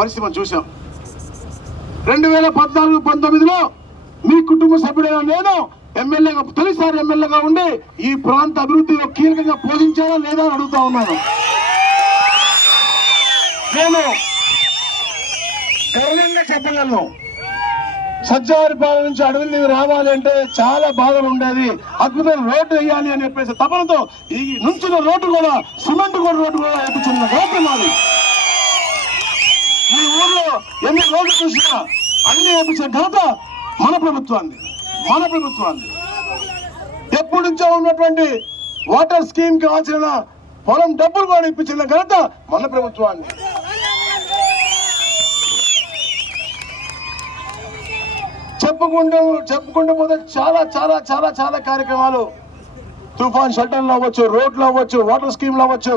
పరిస్థితి మనం చూసాం. 2014-19లో మీ కుటుంబ సభ్యుడైన నేను ఎమ్మెల్యేగా తొలిసారి ఎమ్మెల్యేగా ఉండి ఈ ప్రాంత అభివృద్ధిలో కీలకంగా పోషించారా లేదా అని అడుగుతా ఉన్నాను. నేను గర్వంగా చెప్పగలను, సజ్జావారిపాలెం నుంచి అడవిని రావాలి అంటే చాలా బాధలు ఉండేది. అద్భుతమైన రోడ్డు వేయాలి అని చెప్పేసి తపనతో ఈ నుంచిన రోడ్డు కూడా సిమెంట్ రోడ్డు కూడా వేయించిన రోడ్డు మాది. ఈ ఊర్లో ఎన్ని రోడ్లు చూసినా అన్ని వేయించిన ఘనత మన ప్రభుత్వాన్ని. ఎప్పటి నుంచో ఉన్నటువంటి వాటర్ స్కీమ్ కావాల్సిన పొలం డబ్బులు కూడా ఇప్పించిన ఘనత మన ప్రభుత్వాన్ని. చెప్పుకుంటూ పోతే చాలా చాలా చాలా చాలా కార్యక్రమాలు, తుఫాన్ షెల్టర్లు అవ్వచ్చు, రోడ్లు అవ్వచ్చు, వాటర్ స్కీమ్లు అవ్వచ్చు,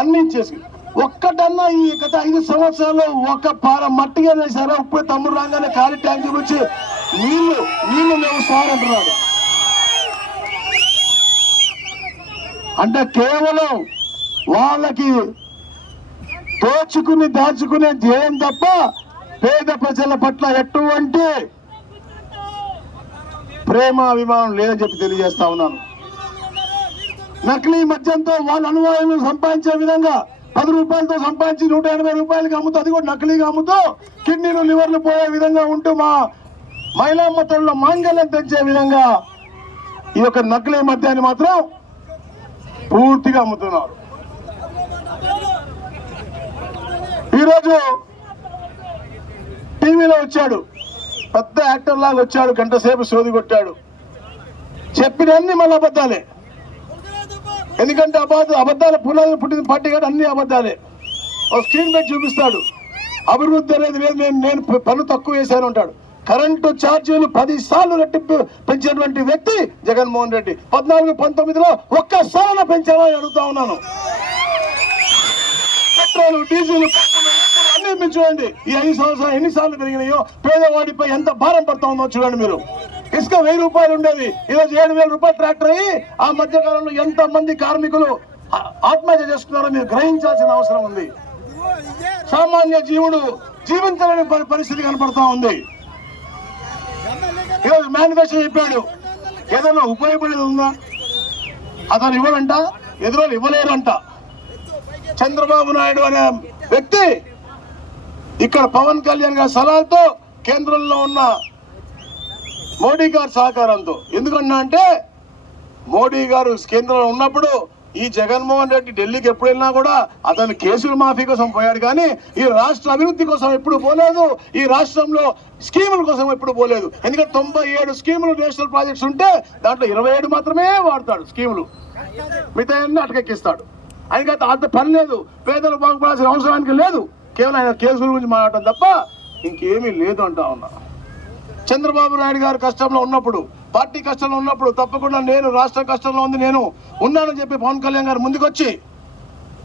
అన్ని చేసి ఒక్కటన్నా ఈ గత 5 సంవత్సరాల్లో ఒక పార మట్టిగా వేసారా? ఉప్పుడే తమ్ముడు రాగానే ఖాళీ ట్యాంక్ చూపించి నీళ్లు లేవు సార్ అంటున్నాడు. అంటే కేవలం వాళ్ళకి దోచుకుని దాచుకునే ధ్యేయం తప్ప పేద ప్రజల పట్ల ఎటువంటి ప్రేమ అభిమానం లేదని చెప్పి తెలియజేస్తా ఉన్నాను. నకిలీ మద్యంతో వాళ్ళ అనుభవాలను సంపాదించే విధంగా 10 రూపాయలతో సంపాదించి 180 రూపాయలకి అమ్ముతూ, అది కూడా నకిలీగా అమ్ముతూ కిడ్నీలు లివర్లు పోయే విధంగా ఉంటూ మా మహిళా మతంలో మాంగళ్యం తెచ్చే విధంగా ఈ యొక్క నకిలీ మద్యాన్ని మాత్రం పూర్తిగా అమ్ముతున్నారు. ఈరోజు టీవీలో వచ్చాడు, పెద్ద యాక్టర్ లాగా వచ్చాడు, గంట సేపు సోది కొట్టాడు. చెప్పినన్ని మళ్ళీ అబద్ధాలే. ఎందుకంటే అబద్ధాల పునాదులు పుట్టిన పార్టీ కాదు, అన్ని అబద్ధాలే. ఒక స్క్రీన్ పెట్టి చూపిస్తాడు, అభివృద్ధి అనేది లేదు, నేను పన్ను తక్కువ వేశాను అంటాడు. కరెంటు ఛార్జీలు 10 సార్లు రెట్టింపు పెంచినటువంటి వ్యక్తి జగన్మోహన్ రెడ్డి. 14-19లో ఒక్కసారి పెంచామని అని అడుగుతా ఉన్నాను. పెట్రోల్, డీజిల్ అన్ని పెంచుకోండి. ఈ 5 సంవత్సరాలు ఎన్నిసార్లు పెరిగినాయో, పేదవాడిపై ఎంత భారం పడతా ఉందో చూడండి మీరు. ఇసుక 1000 రూపాయలు ఉండేది, ఈరోజు 7000 రూపాయలు ట్రాక్టర్ అయ్యి ఆ మధ్యకాలంలో ఎంత మంది కార్మికులు ఆత్మహత్య చేసుకున్నారో మీరు గ్రహించాల్సిన అవసరం ఉంది. సామాన్య జీవుడు జీవించలేని పరిస్థితి కనపడతా ఉంది. ఈరోజు మేనిఫెస్టో చెప్పాడు, ఏదైనా ఉపయోగపడేది ఉందా? అతను ఇవ్వడంట, ఎదురు ఇవ్వలేరంట. చంద్రబాబు నాయుడు అనే వ్యక్తి ఇక్కడ పవన్ కళ్యాణ్ గారి సలహాలతో, కేంద్రంలో ఉన్న మోడీ గారి సహకారంతో, ఎందుకన్నా అంటే మోడీ గారు కేంద్రంలో ఉన్నప్పుడు ఈ జగన్మోహన్ రెడ్డి ఢిల్లీకి ఎప్పుడు వెళ్ళినా కూడా అతను కేసుల మాఫీ కోసం పోయాడు, కానీ ఈ రాష్ట్ర అభివృద్ధి కోసం ఎప్పుడు పోలేదు, ఈ రాష్ట్రంలో స్కీముల కోసం ఎప్పుడు పోలేదు. ఎందుకంటే 97 స్కీములు నేషనల్ ప్రాజెక్ట్స్ ఉంటే దాంట్లో 27 మాత్రమే వాడతాడు స్కీములు, మిగతా అటకెక్కిస్తాడు. ఆయనకైతే అంత పని లేదు, పేదలు బాగుపడాల్సిన అవసరానికి లేదు, కేవలం ఆయన కేసుల గురించి మాట్లాడటం తప్ప ఇంకేమీ లేదు అంటా ఉన్నా. చంద్రబాబు నాయుడు గారు కష్టంలో ఉన్నప్పుడు, పార్టీ కష్టంలో ఉన్నప్పుడు తప్పకుండా నేను రాష్ట్రం కష్టంలో ఉంది, నేను ఉన్నానని చెప్పి పవన్ కళ్యాణ్ గారు ముందుకొచ్చి